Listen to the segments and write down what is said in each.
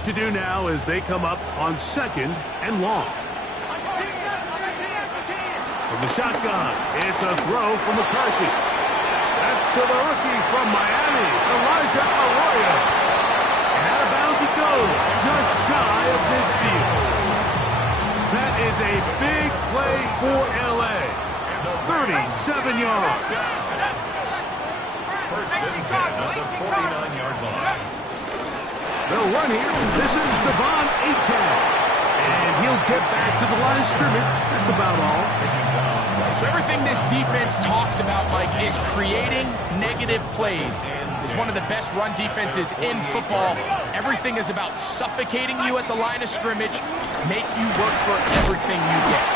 Work to do now as they come up on 2nd and long. From the shotgun, it's a throw from McCarthy. That's to the rookie from Miami, Elijah Arroyo. And out of bounds it goes, just shy of midfield. That is a big play for L.A. 37 yards. First and 10 at the 49-yard line. They'll run here. This is Devon Achane. And he'll get back to the line of scrimmage. That's about all. So everything this defense talks about, Mike, is creating negative plays. It's one of the best run defenses in football. Everything is about suffocating you at the line of scrimmage, make you work for everything you get.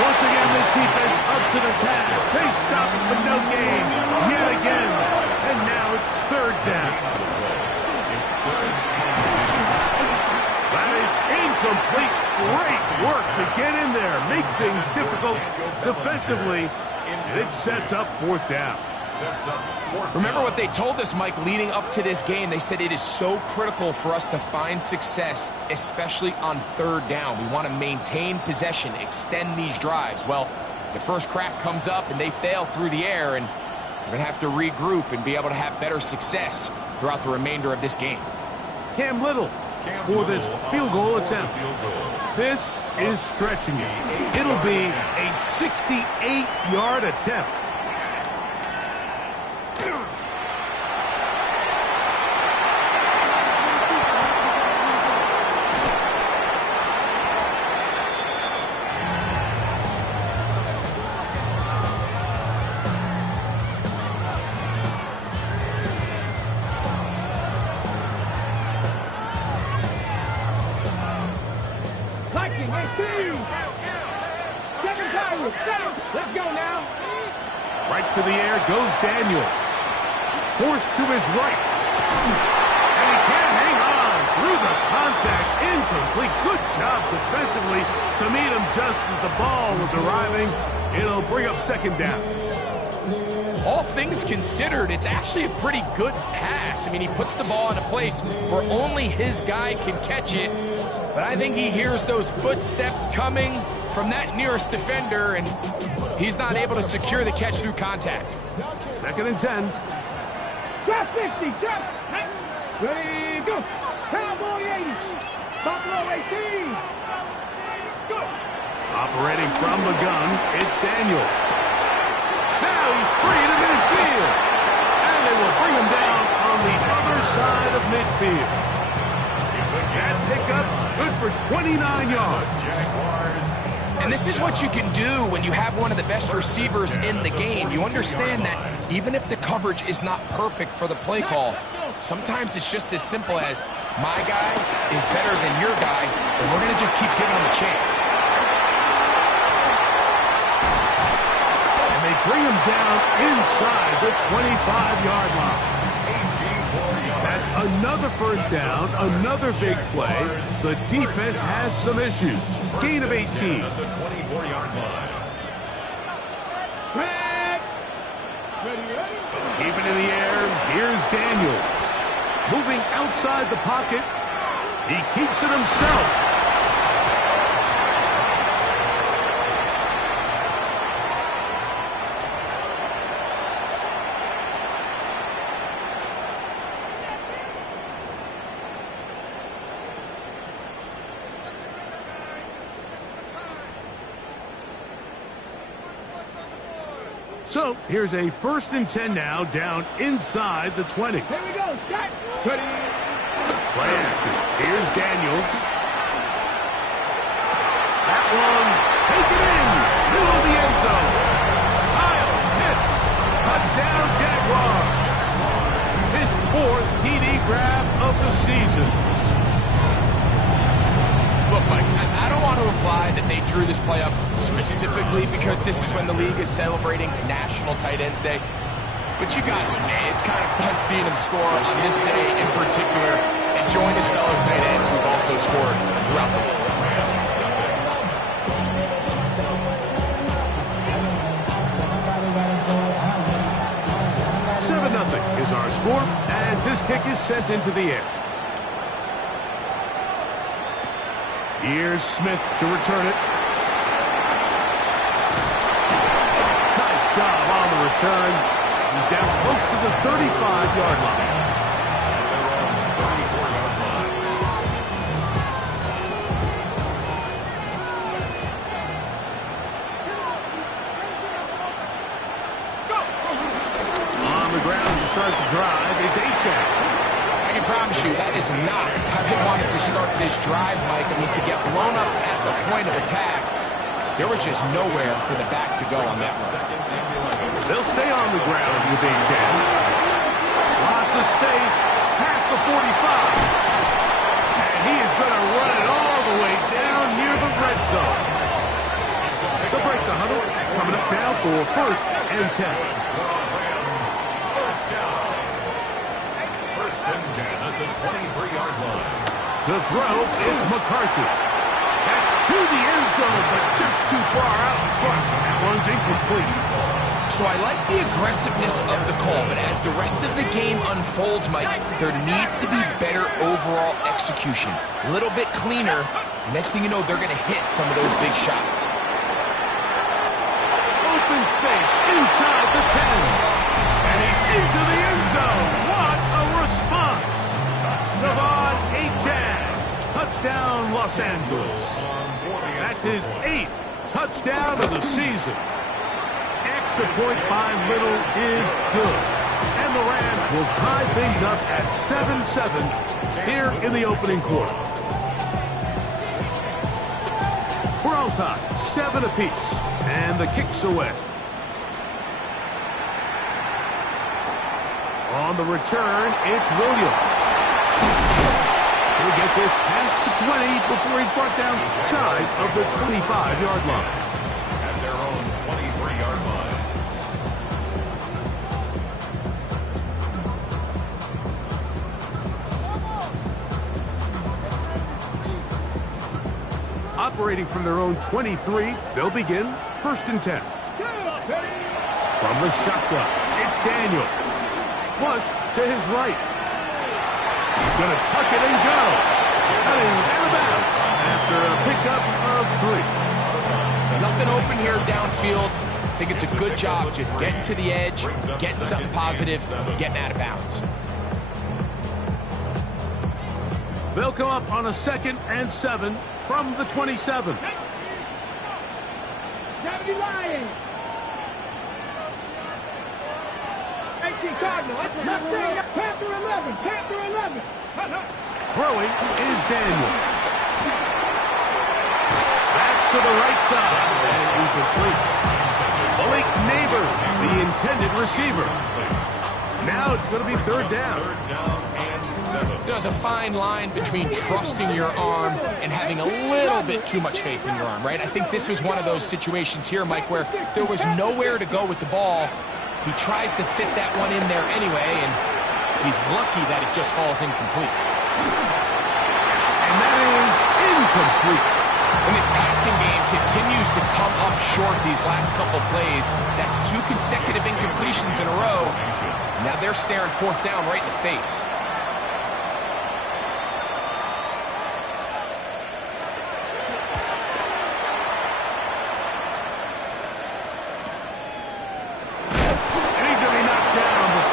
Once again, this defense up to the task. They stop it for no gain yet again. And now it's 3rd down. That is incomplete. Great work to get in there, make things difficult defensively, and it sets up 4th down. Remember what they told us, Mike, leading up to this game. They said it is so critical for us to find success, especially on 3rd down. We want to maintain possession, extend these drives. Well, the first crack comes up and they fail through the air, and we're going to have to regroup and be able to have better success throughout the remainder of this game. Cam Little for this field goal attempt. This is stretching it. It'll be a 68-yard attempt. Let's go now. Right to the air goes Daniels. Forced to his right. And he can't hang on through the contact. Incomplete. Good job defensively to meet him just as the ball was arriving. It'll bring up 2nd down. All things considered, it's actually a pretty good pass. I mean, he puts the ball in a place where only his guy can catch it. But I think he hears those footsteps coming from that nearest defender, and he's not able to secure the catch through contact. 2nd and 10. Drop 50, drop. Ready, go. Cowboy 80. Buffalo 18. Go. Operating from the gun, it's Daniels. Now he's free to midfield. And they will bring him down on the other side of midfield. That pickup, good for 29 yards. Jaguars. And this is what you can do when you have one of the best receivers in the game. You understand that even if the coverage is not perfect for the play call, sometimes it's just as simple as my guy is better than your guy, and we're going to just keep giving him a chance. And they bring him down inside the 25-yard line. That's another 1st down, another big play. The defense has some issues. Gain of 18. At the 24-yard line. Keeping in the air, here's Daniels. Moving outside the pocket. He keeps it himself. So here's a 1st and 10 now, down inside the 20. Here we go, shot. Ready. Play action. Here's Daniels. That one taken in, middle of the end zone. Kyle hits. Touchdown Jaguars. His 4th TD grab of the season. Look, Mike, I don't want to imply that they drew this play up specifically because this is when the league is celebrating National Tight Ends Day. But you got it, man. It's kind of fun seeing him score on this day in particular and join his fellow tight ends who've also scored throughout the league. 7-0 is our score as this kick is sent into the air. Here's Smith to return it. Nice job on the return. He's down close to the 35-yard line. On the ground to start the drive, it's Achane. I can promise you that is not how they wanted to start this drive, Mike. I mean, to get blown up at the point of attack, there was just nowhere for the back to go on that run. They'll stay on the ground with Achane. Lots of space past the 45. And he is going to run it all the way down near the red zone. They'll break the huddle. Coming up now for 1st and 10. First and 10 at the 23-yard line. To throw, it's McCarthy. That's to the end zone, but just too far out in front. That one's incomplete. So I like the aggressiveness of the call, but as the rest of the game unfolds, Mike, there needs to be better overall execution. A little bit cleaner. Next thing you know, they're going to hit some of those big shots. Open space inside the 10. And he's into the end zone. What a response. Devon Achane. Touchdown, Los Angeles. That's his 8th touchdown of the season. Extra point by Little is good. And the Rams will tie things up at 7-7 here in the opening quarter. We're all tied, 7 apiece. And the kick's away. On the return, it's Williams. He'll get this past the 20 before he's brought down shy of the 25-yard line. At their own 23-yard line. Operating from their own 23, they'll begin 1st and 10. From the shotgun, it's Daniel. Flush to his right. He's going to tuck it and go. And he's out of bounds after a pickup of 3. Nothing open here downfield. I think it's a good job just getting to the edge, getting something positive, getting out of bounds. They'll come up on a 2nd and 7 from the 27. Gravity Lion. 18 Cardinal. Panther 11. Panther 11. Throwing is Daniel. That's to the right side. And incomplete. Blake Neighbors, the intended receiver. Now it's going to be 3rd down. There's a fine line between trusting your arm and having a little bit too much faith in your arm, right? I think this was one of those situations here, Mike, where there was nowhere to go with the ball. He tries to fit that one in there anyway, and he's lucky that it just falls incomplete. And that is incomplete. And this passing game continues to come up short these last couple plays. That's 2 consecutive incompletions in a row. Now they're staring 4th down right in the face.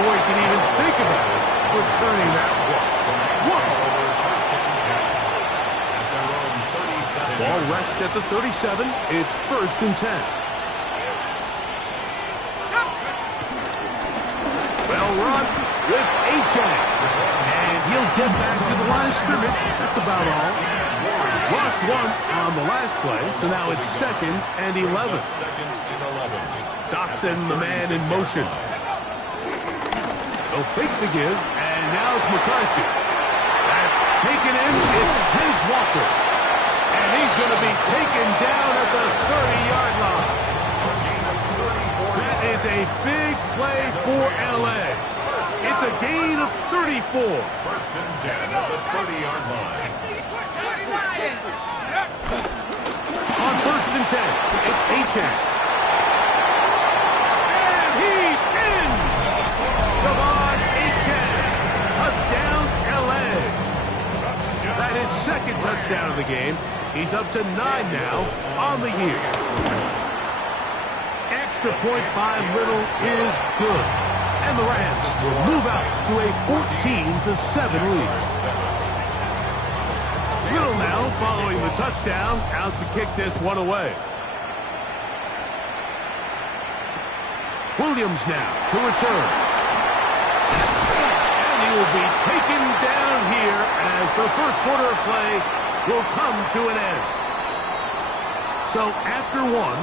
Before he can even think about it, returning that one. Ball rests at the 37. It's 1st and 10. Well run with Achane. And he'll get back to the line of scrimmage. That's about all. Lost 1 on the last play, so now it's 2nd and 11. Dotson, the man in motion. They'll fake the give, and now it's McCarthy. That's taken in. It's Tez Walker. And he's going to be taken down at the 30-yard line. That is a big play for L.A. It's a gain of 34. 1st and 10 at the 30-yard line. On 1st and 10, it's Achane. And he's in. Devon Achane. Touchdown, L.A. That is 2nd touchdown of the the game. He's up to 9 now on the year. Extra point by Little is good. And the Rams will move out to a 14-7 lead. Little now following the touchdown, out to kick this one away. Williams now to return. And he will be taken down here as the first quarter of play will come to an end. So after one,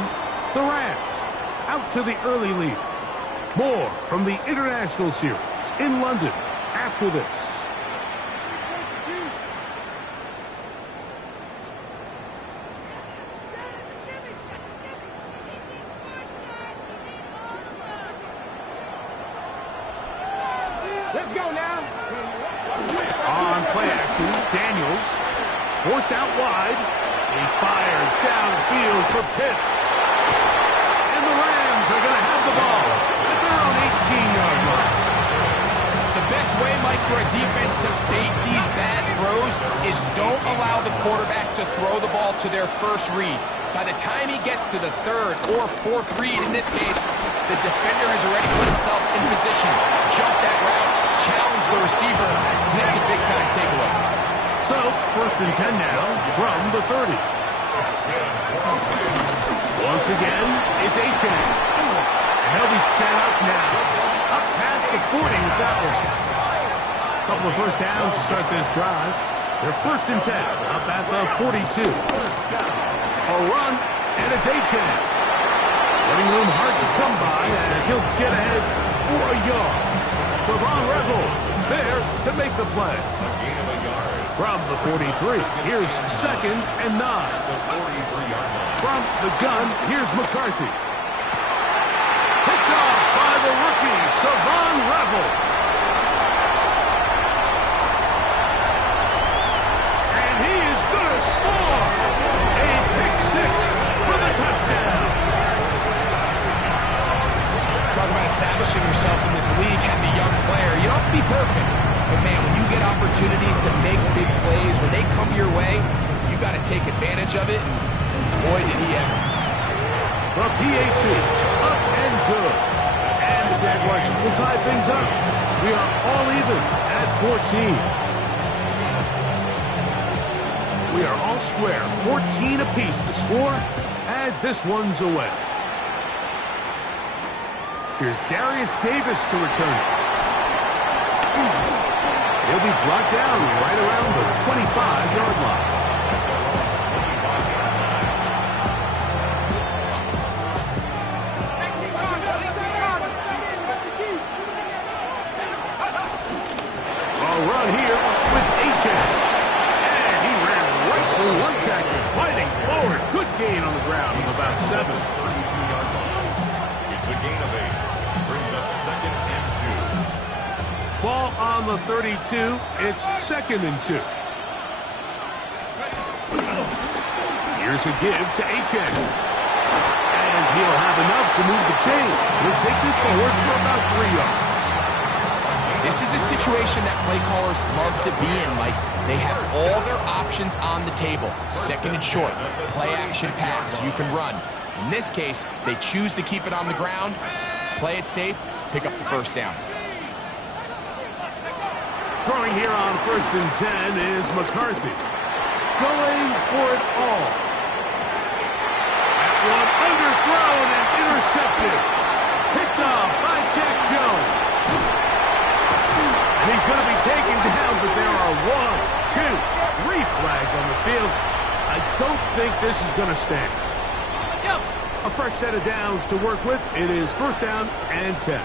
the Rams out to the early lead. More from the International Series in London after this. Let's go now. On play action, Daniels forced out wide. He fires downfield for Pitts. And the Rams are going to have the ball at their own 18-yard line. The best way, Mike, for a defense to bait these bad throws is don't allow the quarterback to throw the ball to their first read. By the time he gets to the third or fourth read, in this case, the defender has already put himself in position, jumped that route, challenged the receiver, and that's a big-time takeaway. So, 1st and 10 now from the 30. Once again, it's Achane. And he'll be set up now. Up past the 40 with that one. Couple of first downs to start this drive. They're 1st and 10, up at the 42. A run, and it's Achane. Running room hard to come by as he'll get ahead for a yard. Savon Revel there to make the play. From the 43, here's 2nd and 9. From the gun, here's McCarthy. Picked off by the rookie, Savon Revel. And he is going to score. A pick 6 for the touchdown. Talk about establishing yourself in this league as a young player. You don't have to be perfect. But, man, when you get opportunities to make big plays, when they come your way, you got to take advantage of it. And boy, did he ever. The PAT, up and good. And the Jaguars will tie things up. We are all even at 14. We are all square, 14 apiece the score as this one's away. Here's Darius Davis to return. He'll be brought down right around the 25-yard line. A run here with Achane. And he ran right through one tackle, fighting forward. Good gain on the ground of about 7. 32-yard line. It's a gain of 8. Brings up 2nd and 2. Ball on the 32. It's 2nd and 2. Here's a give to Achane. And he'll have enough to move the chain. He'll take this forward for about 3 yards. This is a situation that play callers love to be in, Mike. They have all their options on the table. 2nd and short, play action pass, you can run. In this case, they choose to keep it on the ground, play it safe, pick up the first down. Throwing here on 1st and 10 is McCarthy. Going for it all. That one underthrown and intercepted. Picked off by Jack Jones. And he's going to be taken down, but there are 1, 2, 3 flags on the field. I don't think this is going to stand. A fresh set of downs to work with. It is 1st down and 10.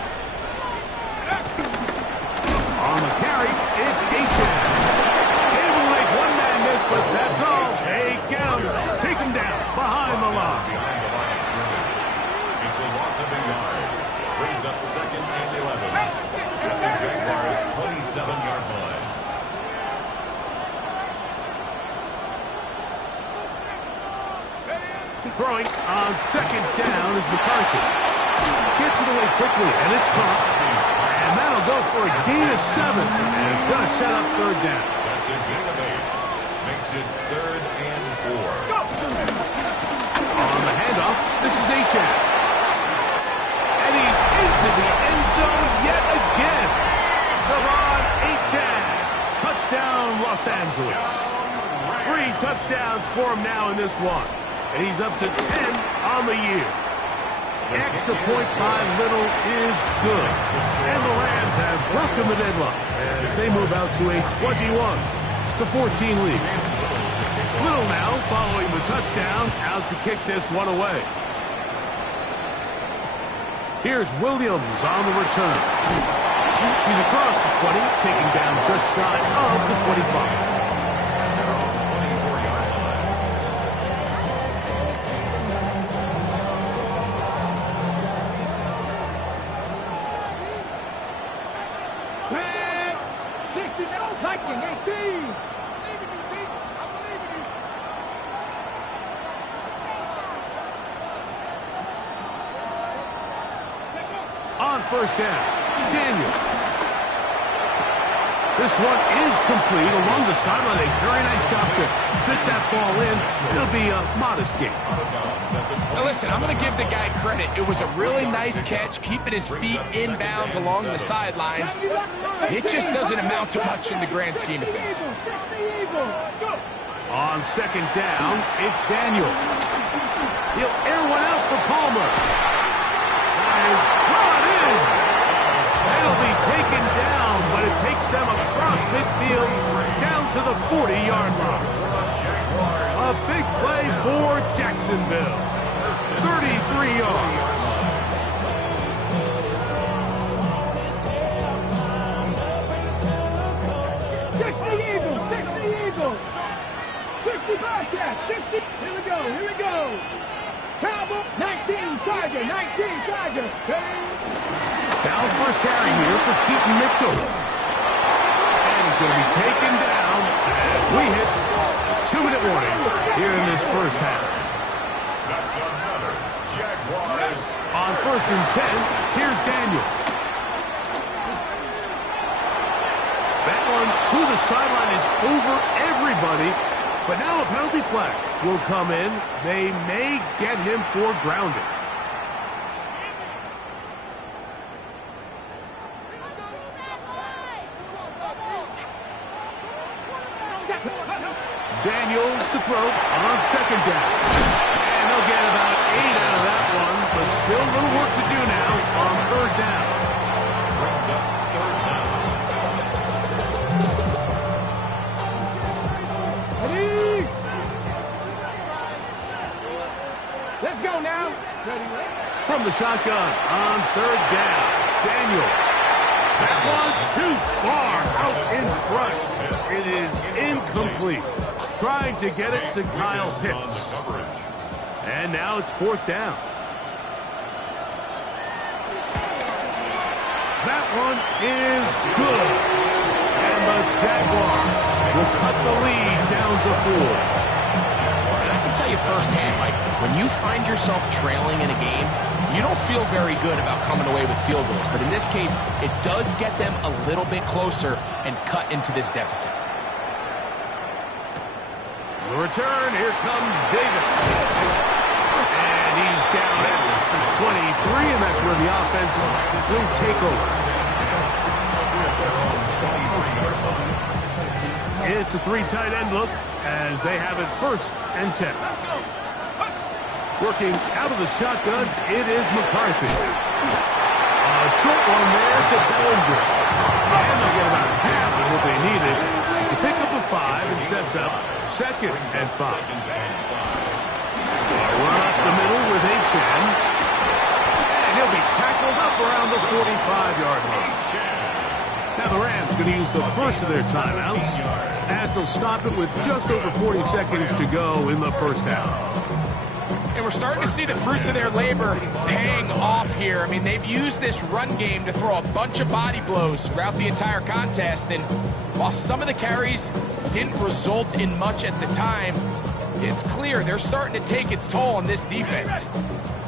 On the carry, it's Achane. Able to make one man miss, but that's all. They get him. Take him down behind the line. Behind the line of scrimmage. It's a loss of a yard. Brings up 2nd and 11. At the Jaguars' 27-yard line. Throwing on 2nd down is McCarthy. Gets it away quickly, and it's caught. And that'll go for a gain of 7. And it's going to set up 3rd down. That's a gain of 8. Makes makes it 3rd and 4. On the handoff, this is Achan. And he's into the end zone yet again. Devon Achan. Touchdown, Los Angeles. 3 touchdowns for him now in this one. And he's up to 10 on the year. Extra point by Little is good. And the Rams have broken the deadlock as they move out to a 21-14 lead. Little now following the touchdown, out to kick this one away. Here's Williams on the return. He's across the 20, taking down just shy of the 25. On first down, Daniel. This one is complete along the sideline. A very nice job to fit that ball in. It'll be a modest gain. Now listen, I'm going to give the guy credit. It was a really nice catch, keeping his feet inbounds along the sidelines. It just doesn't amount to much in the grand scheme of things. On second down, it's Daniel. He'll air one out for Palmer. That is brought in. They'll be taken down, but it takes them across midfield down to the 40-yard line. A big play for Jacksonville. 33 yards. Here we go. Cowboy, 19, Charger, 19, Charger. Down first carry here for Keaton Mitchell. And he's going to be taken down as we hit a 2-minute warning here in this first half. That's another Jaguars. On first and 10, here's Daniel. That one to the sideline is over everybody. But now a penalty flag will come in. They may get him for grounding. Daniels to throw on second down. And they'll get about 8 out of that one, but still a little work to do now on third down. Brings up 3rd down. Let's go now. From the shotgun on third down, Daniel. That one too far out in front. It is incomplete. Trying to get it to Kyle Pitts. And now it's fourth down. That one is good. And the Jaguars will cut the lead down to 4. I can tell you firsthand, Mike, when you find yourself trailing in a game, you don't feel very good about coming away with field goals. But in this case, it does get them a little bit closer and cut into this deficit. The return, here comes Davis. And he's down at the 23, and that's where the offense will take over. It's a 3 tight end look as they have it first and 10. Working out of the shotgun, it is McCarthy. A short one there to Bellinger. And they'll get about half of what they needed. It's a pickup of 5 and sets up second and 5. A run up the middle with Achan. And he'll be tackled up around the 45-yard line. Now the Rams going to use the first of their timeouts as they'll stop it with just over 40 seconds to go in the first half. And we're starting to see the fruits of their labor paying off here. I mean, they've used this run game to throw a bunch of body blows throughout the entire contest. And while some of the carries didn't result in much at the time, it's clear they're starting to take its toll on this defense.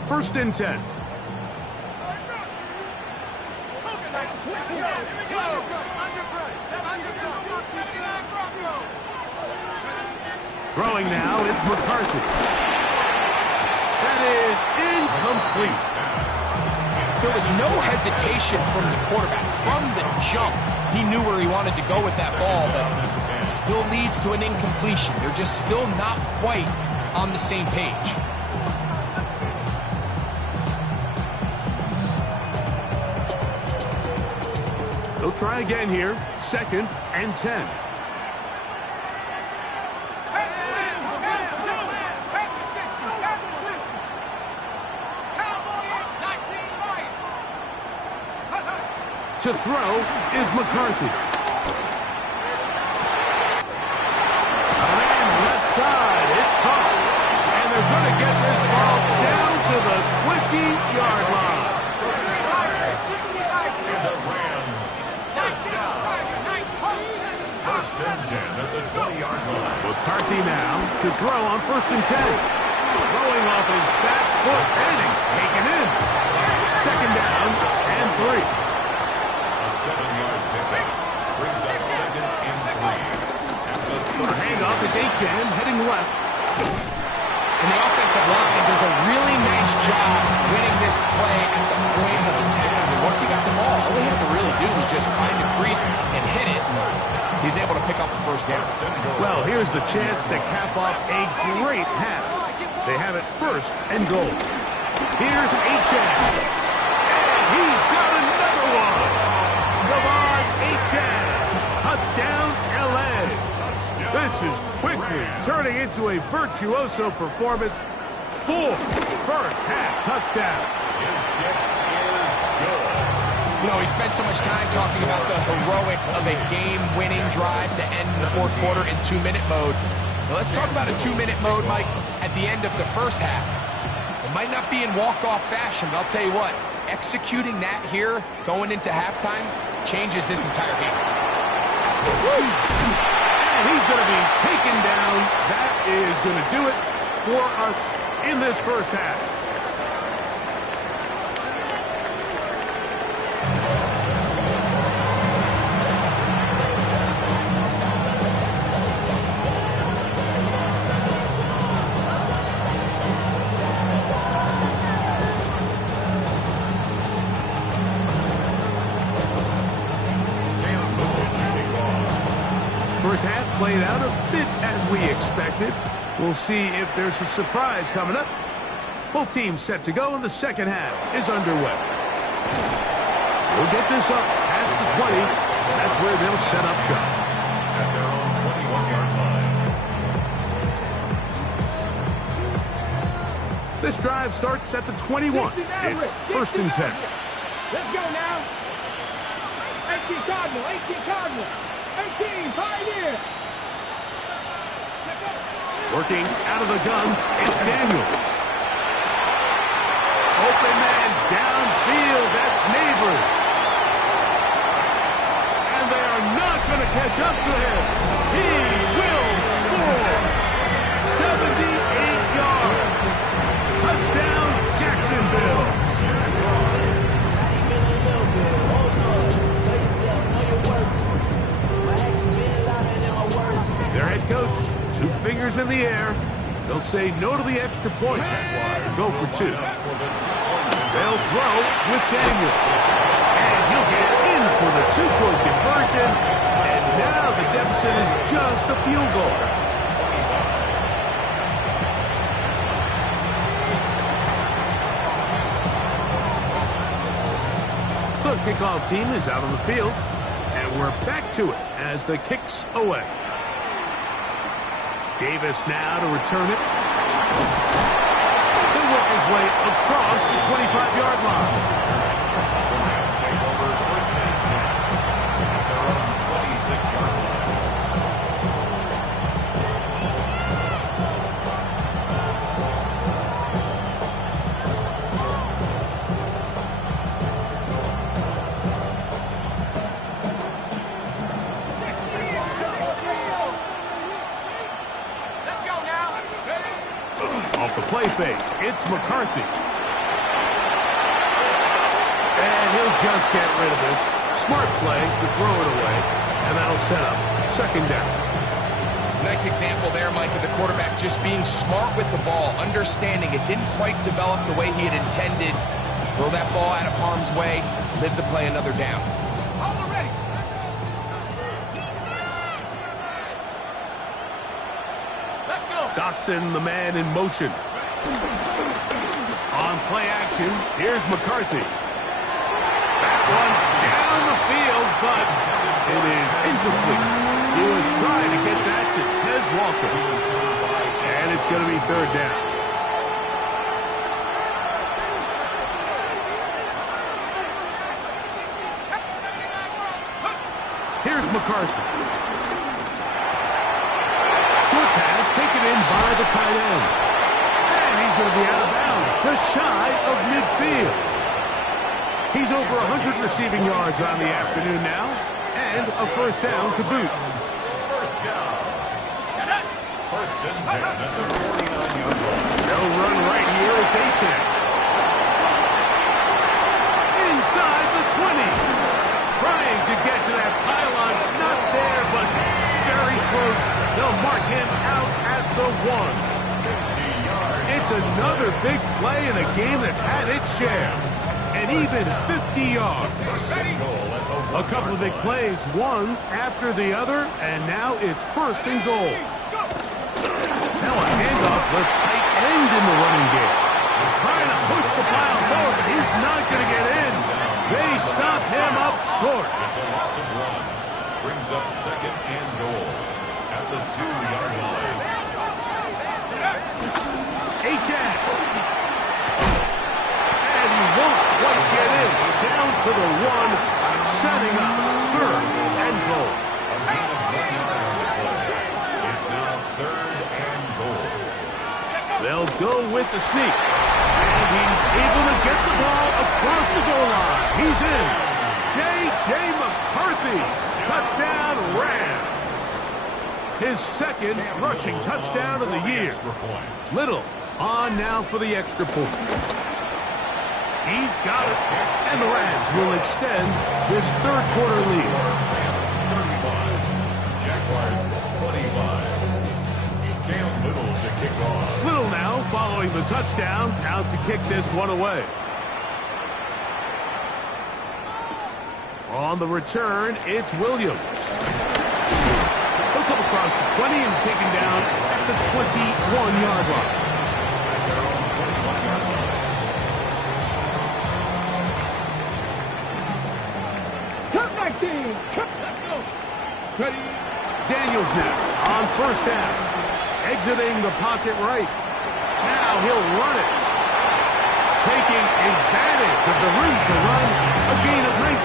First and 10. Throwing now, it's McCarthy. That is incomplete. There was no hesitation from the quarterback. From the jump, he knew where he wanted to go with that ball, but it still leads to an incompletion. They're just still not quite on the same page. They'll try again here. 2nd and 10. To throw is McCarthy. A man left side. It's caught. And they're going to get this ball down to the 20-yard line. The Rams. First and 10 at the 20-yard line. McCarthy now to throw on 1st and 10. Throwing off his back foot, and he's taken in. 2nd down and 3. 7-yard pickup brings up 2nd and 3. A handoff at Achan, heading left. And the offensive line does a really nice job winning this play at the point of attack. And once he got the ball, all he had to really do was just find the crease and hit it. And he's able to pick up the first down. Well, here's the chance to cap off a great half. They have it 1st and goal. Here's Achan. And he's got another one. Touchdown, L.A. This is quickly turning into a virtuoso performance. 4 first-half touchdowns. His kick is good. You know, we spent so much time talking about the heroics of a game-winning drive to end the 4th quarter in 2-minute mode. Now let's talk about a 2-minute mode, Mike, at the end of the first half. It might not be in walk-off fashion, but I'll tell you what, executing that here, going into halftime, changes this entire game. And he's going to be taken down. That is going to do it for us in this first half. First half played out a bit as we expected. We'll see if there's a surprise coming up. Both teams set to go, and the second half is underway. We'll get this up past the 20. That's where they'll set up shop. At their own 21-yard line. This drive starts at the 21. It's 1st and 10. Let's go now. 18 Cardinal, 18 Cardinal. 18, Pioneer. Working out of the gun, it's Daniels. Open man downfield, that's Neighbors. And they are not going to catch up to him. He will score. 78 yards. Touchdown, Jacksonville. Their head coach, 2 fingers in the air. They'll say no to the extra point. Go for 2. They'll throw with Daniel. And he'll get in for the 2-point conversion. And now the deficit is just a field goal. The kickoff team is out on the field. And we're back to it as the kick's away. Davis now to return it. He'll work his way across the 25-yard line. The Rams take over 1st and 10 at their own 26-yard line. Off the play fake, it's McCarthy. And he'll just get rid of this. Smart play to throw it away. And that'll set up 2nd down. Nice example there, Mike, of the quarterback just being smart with the ball, understanding it didn't quite develop the way he had intended. Throw that ball out of harm's way, live to play another down. Let's go. Dotson, the man in motion. On play action, here's McCarthy. That one down the field, but it is incomplete. He was trying to get that to Tez Walker. And it's going to be third down. Here's McCarthy. Short pass taken in by the tight end. And he's going to be out of bounds, just shy of midfield. He's over 100 receiving yards on the afternoon now, and a first down to boot. First down. First and 10 at the 49-yard line. They'll run right here. It's H.A. Inside the 20. Trying to get to that pylon. Not there, but very close. They'll mark him out at the 1. It's another big play in a game that's had its share. And even 50 yards. A couple of big plays, one after the other, and now it's first and goal. Now a handoff for a tight end in the running game. Trying to push the pile forward, but he's not going to get in. They stop him up short. It's a loss of 1. Brings up second and goal at the 2-yard line. H.A. And he won't quite get in. Down to the 1, setting up third and goal. A gain of 1 yard on the play. It's now third and goal. They'll go with the sneak. And he's able to get the ball across the goal line. He's in. J.J. McCarthy. Touchdown Rams. His second rushing touchdown of the year. Little on now for the extra point. He's got it. And the Rams will extend this third quarter lead. Rams 35. Jaguars 25. Cam Little to kick off. Little now following the touchdown. Out to kick this one away. On the return, it's Williams. He'll come across the 20 and taken down at the 21-yard line. Ready. Daniels now on first down. Exiting the pocket right. Now he'll run it. Taking advantage of the room to run. A gain of 19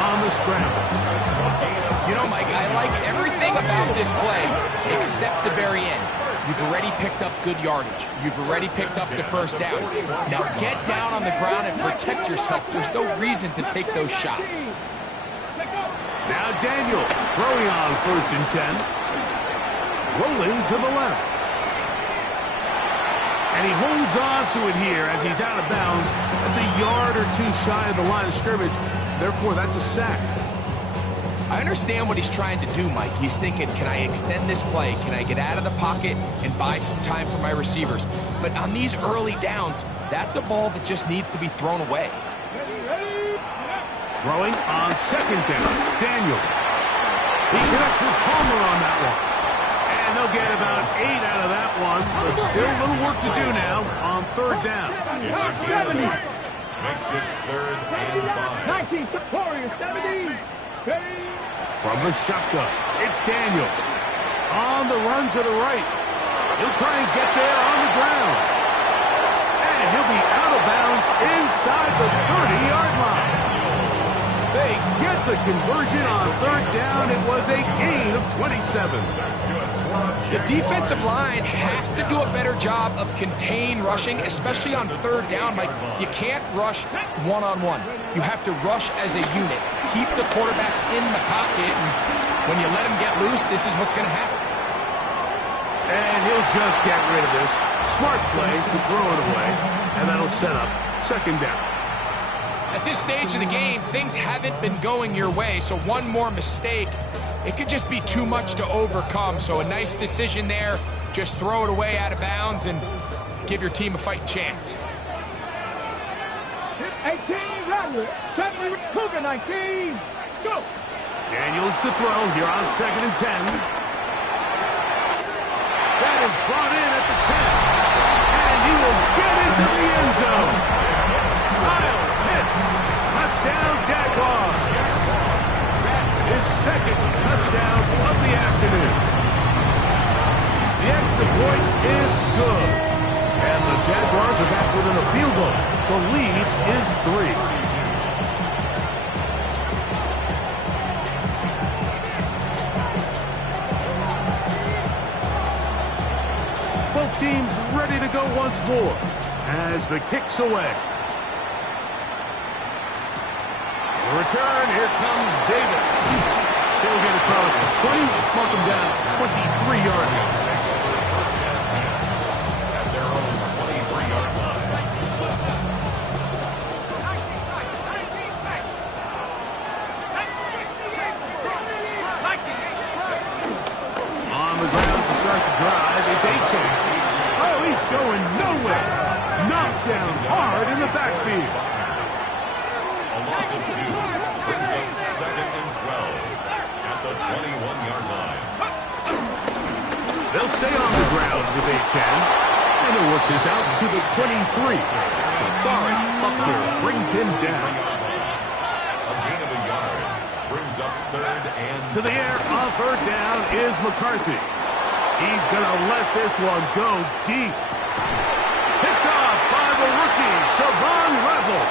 on the scramble. You know, Mike, I like everything about this play except the very end. You've already picked up good yardage. You've already picked up the first down. Now get down on the ground and protect yourself. There's no reason to take those shots. Now Daniels throwing on first and 10. Rolling to the left. And he holds on to it here as he's out of bounds. That's a yard or two shy of the line of scrimmage. Therefore, that's a sack. I understand what he's trying to do, Mike. He's thinking, can I extend this play? Can I get out of the pocket and buy some time for my receivers? But on these early downs, that's a ball that just needs to be thrown away. Throwing on second down. Daniel. He connects with Palmer on that one. And they'll get about 8 out of that one. But still a little work to do now on third down. It's a gain. Makes it third and 5. 19, Warriors, 17. Ready. From the shotgun, it's Daniel. On the run to the right. He'll try and get there on the ground. And he'll be out of bounds inside the 30-yard line. They get the conversion on third down. It was a gain of 27. The defensive line has to do a better job of contained rushing, especially on third down. Like, you can't rush one-on-one. You have to rush as a unit. Keep the quarterback in the pocket, and when you let him get loose, this is what's going to happen. And he'll just get rid of this. Smart play to throw it away, and that'll set up second down. At this stage of the game, things haven't been going your way, so one more mistake, it could just be too much to overcome. So a nice decision there. Just throw it away out of bounds and give your team a fighting chance. 18, Rattler. 70, Cougar, 19. Let's go. Daniels to throw here on 2nd and 10. That is brought in at the 10. And he will get into the end zone. Kyle hits. Touchdown, Jaguars. That is 2nd touchdown of the afternoon. The extra point is good. And the Jaguars are back within a field goal. The lead is 3. Both teams ready to go once more as the kick's away. The return, here comes Davis. He'll get across the 20, mark him down 23-yard line. At their own 23-yard line. On the ground to start the drive, it's A-Chain. Oh, he's going nowhere. Knocks down hard in the backfield. A loss of 2 brings up 2nd and 12 at the 21-yard line. They'll stay on the ground with A-Chain. And they'll work this out to the 23. Forrest Buckner brings him down. A gain of a yard brings up 3rd and To the air on 3rd down is McCarthy. He's going to let this one go deep. Picked off by the rookie, Savon Revel.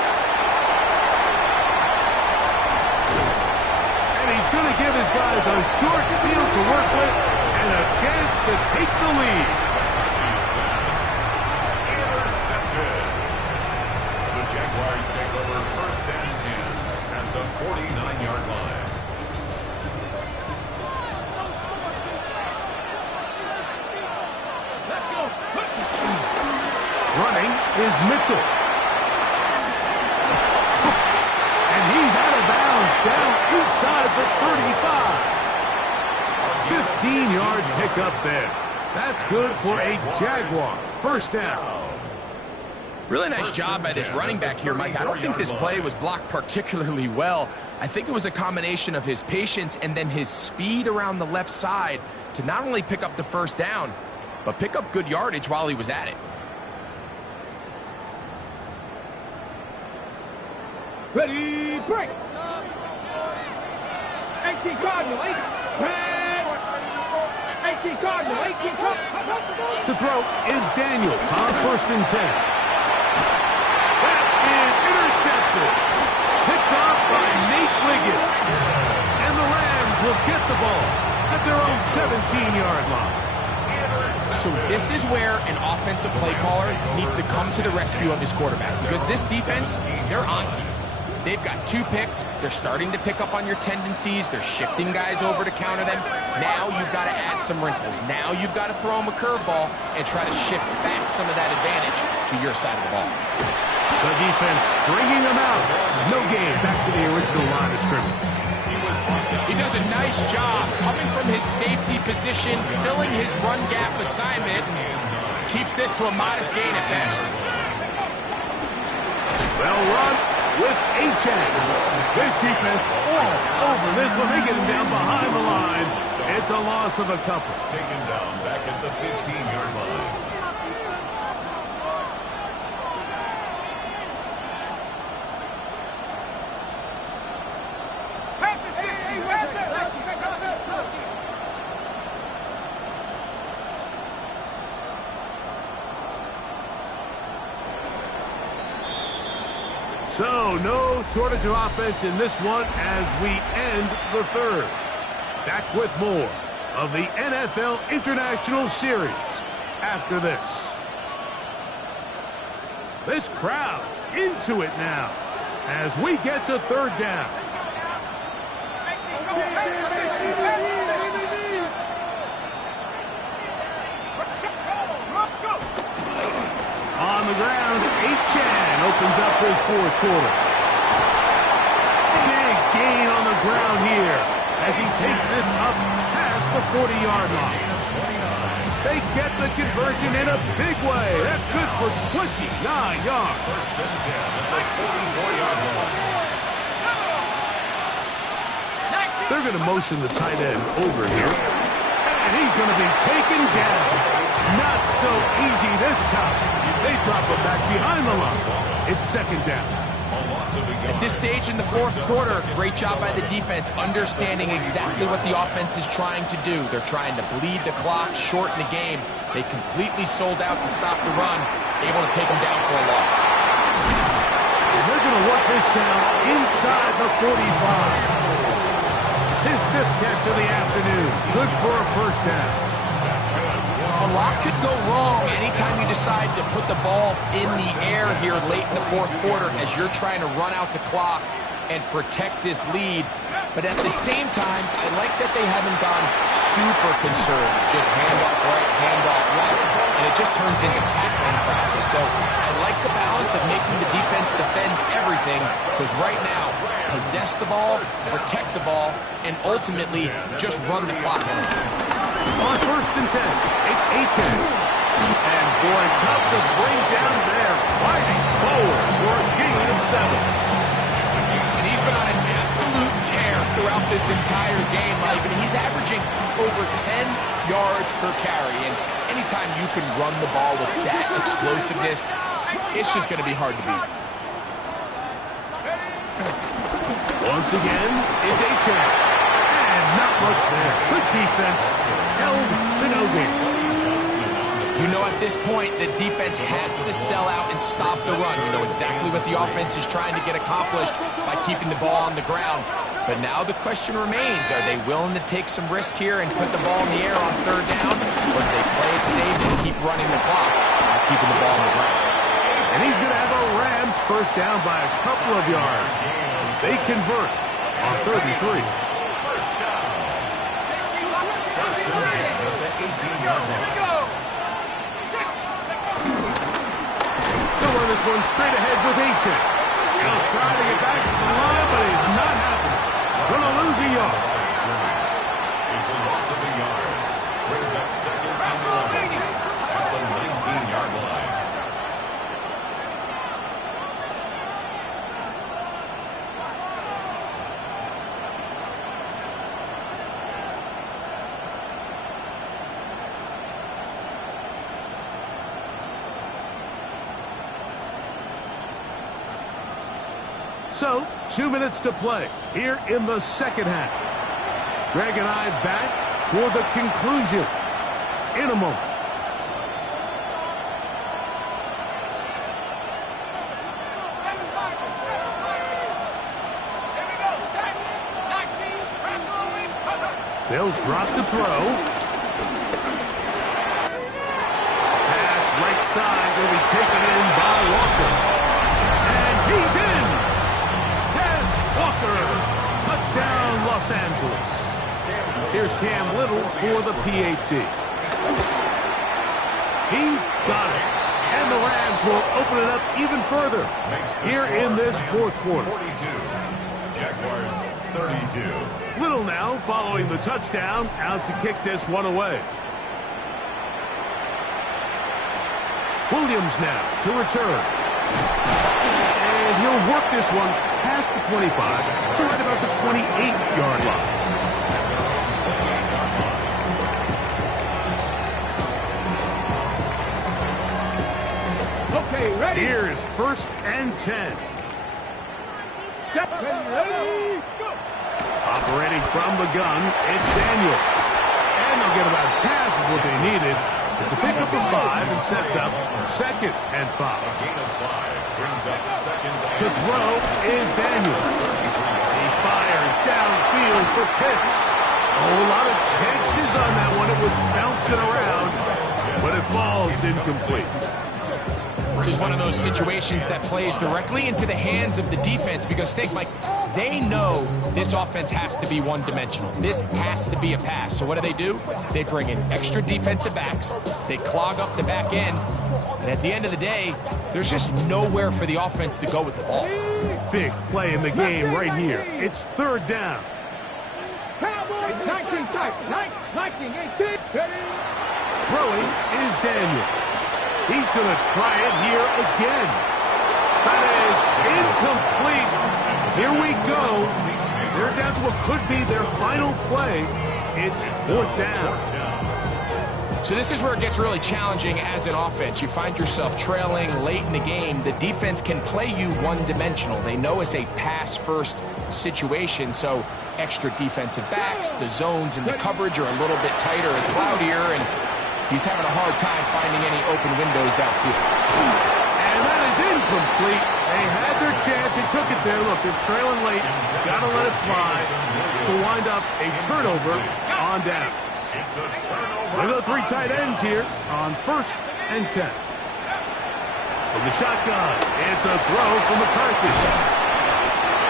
And he's going to give his guys a short field to work with and a chance to take the lead. intercepted. The Jaguars take over 1st and 10 at the 49-yard line. Running is Mitchell. And he's out of bounds down inside the 35. 15-yard pickup there. That's good for a Jaguar. 1st down. Really nice job by this running back here, Mike. I don't think this play was blocked particularly well. I think it was a combination of his patience and then his speed around the left side to not only pick up the 1st down, but pick up good yardage while he was at it. Ready, break. 18 Cardinal, 18 Cardinal, 18 Cardinal. To throw is Daniels on 1st and 10. That is intercepted. Picked off by Nate Wiggins. And the Rams will get the ball at their own 17-yard line. So this is where an offensive play caller needs to come to the rescue of his quarterback, because this defense, they're onto you. They've got 2 picks. They're starting to pick up on your tendencies. They're shifting guys over to counter them. Now you've got to add some wrinkles. Now you've got to throw them a curveball and try to shift back some of that advantage to your side of the ball. The defense stringing them out. No gain. Back to the original line of scrimmage. He does a nice job coming from his safety position, filling his run gap assignment. Keeps this to a modest gain at best. They'll run with A-Chain. This defense all over this one. They get him down behind the line. It's a loss of a couple. Taken down back at the 15-yard line. So, no shortage of offense in this one as we end the 3rd. Back with more of the NFL International Series after this. This crowd into it now as we get to 3rd down. On the ground, A-Chan opens up this 4th quarter. gain on the ground here as he takes this up past the 40-yard line. They get the conversion in a big way. That's good for 29 yards. First and 10 at the 44-yard line. They're going to motion the tight end over here. And he's going to be taken down. Not so easy this time. They drop him back behind the line. It's second down. At this stage in the fourth quarter, great job by the defense, understanding exactly what the offense is trying to do. They're trying to bleed the clock, shorten the game. They completely sold out to stop the run, able to take them down for a loss. And they're going to work this down inside the 45. His fifth catch of the afternoon. Good for a first down. A lot could go wrong anytime you decide to put the ball in the air here late in the fourth quarter as you're trying to run out the clock and protect this lead. But at the same time, I like that they haven't gone super conservative. Just handoff right, handoff left, and it just turns into tackling practice. So I like the balance of making the defense defend everything, because right now, possess the ball, protect the ball, and ultimately just run the clock. On first and 10, it's Aiken. And boy, tough to bring down there, fighting forward for a gain of 7. And he's been on an absolute tear throughout this entire game, Mike. And he's averaging over 10 yards per carry. And anytime you can run the ball with that explosiveness, it's just going to be hard to beat. Once again, it's Aiken. And not much there. Good defense. Held to no gain. You know at this point the defense has to sell out and stop the run. You know exactly what the offense is trying to get accomplished by keeping the ball on the ground. But now the question remains, are they willing to take some risk here and put the ball in the air on third down? Or do they play it safe and keep running the clock by keeping the ball on the ground? And he's going to have a Rams first down by a couple of yards as they convert on 33. They'll run this one straight ahead with Aiken. He'll try to get back to the line, but it's not happening. Gonna lose a yard. It's a loss of a yard. Brings up second and 11 at the 19-yard line. So, 2 minutes to play here in the second half. Greg and I back for the conclusion in a moment. They'll drop to throw. Pass right side will be taken in by Walker. And he's in. Walker, touchdown Los Angeles. Here's Cam Little for the PAT. He's got it. And the Rams will open it up even further here in this fourth quarter. 42. Jaguars 32. Little now following the touchdown, out to kick this one away. Williams now to return. And he'll work this one past the 25 to right about the 28-yard line. Okay, ready. Here's first and 10. Get ready, go. Operating from the gun, it's Daniel. And they'll get about half of what they needed. It's a pickup of 5 and sets up second and 5. Gain of 5 brings up second and To throw is Daniel. He fires downfield for Pitts. A whole lot of chances on that one. It was bouncing around, but it falls incomplete. This is one of those situations that plays directly into the hands of the defense because think, Mike, they know this offense has to be one-dimensional. This has to be a pass. So what do? They bring in extra defensive backs. They clog up the back end. And at the end of the day, there's just nowhere for the offense to go with the ball. big play in the game right here. It's third down. Cowboys 19 tight. 19, 18. Throwing is Daniel. He's going to try it here again. That is incomplete. Here we go. They're down to what could be their final play. It's fourth down. So this is where it gets really challenging as an offense. You find yourself trailing late in the game. The defense can play you one-dimensional. They know it's a pass-first situation, so extra defensive backs, the zones and the coverage are a little bit tighter and cloudier, and he's having a hard time finding any open windows downfield. And that is incomplete. They had their chance. They took it there. Look, they're trailing late. Got to let it fly. So wind up a turnover on down. We go three tight ends here on 1st and 10. From the shotgun, it's a throw from McCarthy.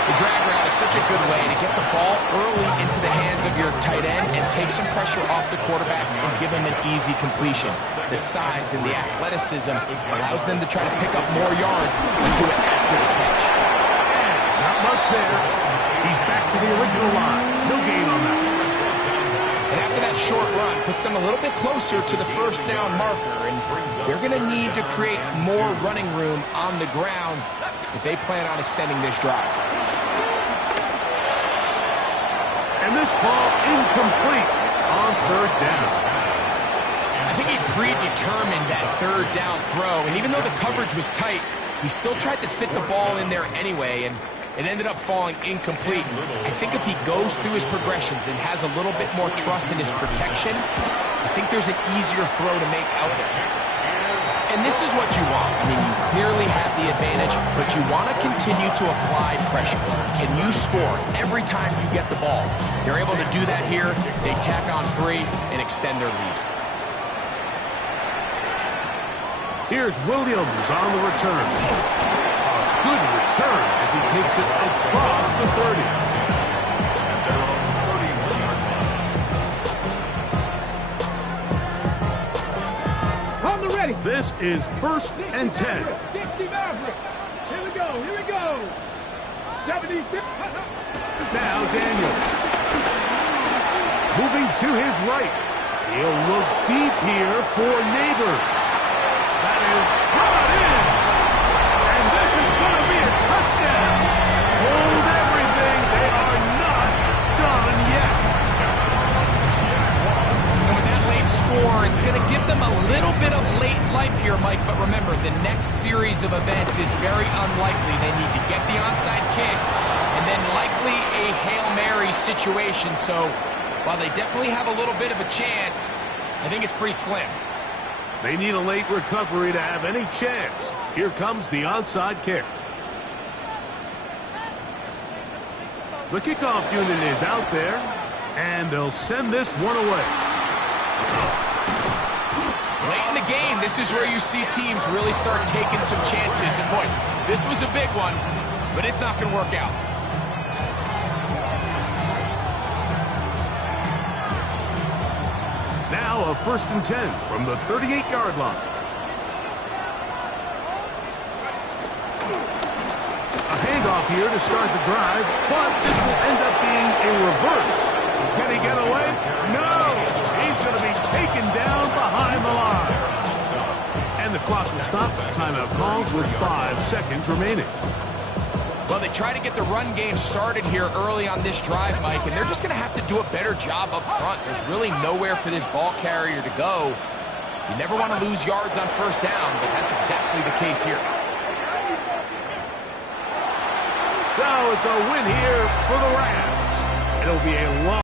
The drag route is such a good way to get the ball early into the hands of your tight end and take some pressure off the quarterback and give him an easy completion. The size and the athleticism allows them to try to pick up more yards and do it after the catch. Not much there. He's back to the original line. No gain on that. And after that short run, puts them a little bit closer to the first down marker, and they're going to need to create more running room on the ground if they plan on extending this drive. And this ball incomplete on third down. I think he predetermined that third down throw, and even though the coverage was tight, he still tried to fit the ball in there anyway, and it ended up falling incomplete. I think if he goes through his progressions and has a little bit more trust in his protection, I think there's an easier throw to make out there. And this is what you want. I mean, you clearly have the advantage, but you want to continue to apply pressure. Can you score every time you get the ball? They're able to do that here. They tack on 3 and extend their lead. Here's Williams on the return. Good return as he takes it across the 30. On the ready. This is 1st and 10. 60 Maverick. Here we go. Here we go. 76. Now Daniel. Moving to his right. He'll look deep here for Neighbors. That is brought in. And this is going to be a touchdown. Hold everything. They are not done yet. And with that late score, it's going to give them a little bit of late life here, Mike. But remember, the next series of events is very unlikely. They need to get the onside kick and then likely a Hail Mary situation. So while they definitely have a little bit of a chance, I think it's pretty slim. They need a late recovery to have any chance. Here comes the onside kick. The kickoff unit is out there, and they'll send this one away. Late in the game, this is where you see teams really start taking some chances. And boy, this was a big one, but it's not going to work out. Now a 1st and 10 from the 38-yard line. A handoff here to start the drive, but this will end up being a reverse. Can he get away? No! He's going to be taken down behind the line. And the clock will stop. Timeout called with 5 seconds remaining. Well, they try to get the run game started here early on this drive, Mike, and they're just going to have to do a better job up front. There's really nowhere for this ball carrier to go. You never want to lose yards on 1st down, but that's exactly the case here. So it's a win here for the Rams. It'll be a long